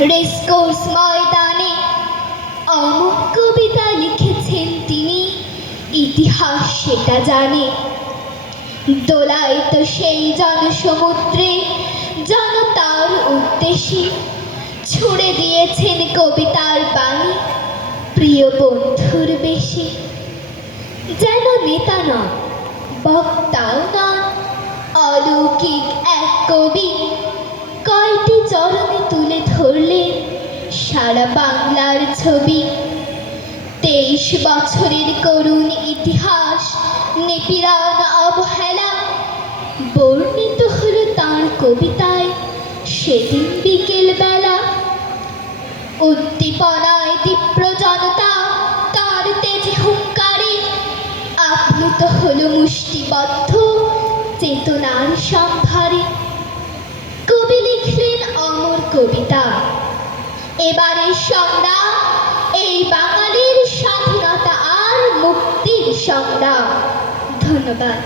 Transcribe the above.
Racecourse ময়দানে অমুক কবিতা লিখেছেন তিনি, ইতিহাস সেটা জানে। দোলায় তো সেই জনসমুদ্রে জনতার উদ্দেশ্যে ছুড়ে দিয়েছেন কবিতার বাণী প্রিয় বন্ধুর বেশে। যেন নেতা নন, বক্তাও নন, অলৌকিক এক কবি কয়টি চরণে তুলে ধরলেন সারা বাংলার ছবি। 23 বছরের করুণ ইতিহাস, নিপীড়ন অবহেলা বর্ণিত হলো তাঁর কবিতায় সেদিন বিকেল বেলা। উদ্দীপনায় তীব্র জনতা তার তেজে হুঙ্কারে আপ্লুত হলো মুষ্টিবদ্ধ চেতনার সম্ভারে। কবি লিখলেন অমর কবিতা, এবারের সংগ্রাম এই বাঙালির স্বাধীনতা আর মুক্তির সংগ্রাম। ধন্যবাদ।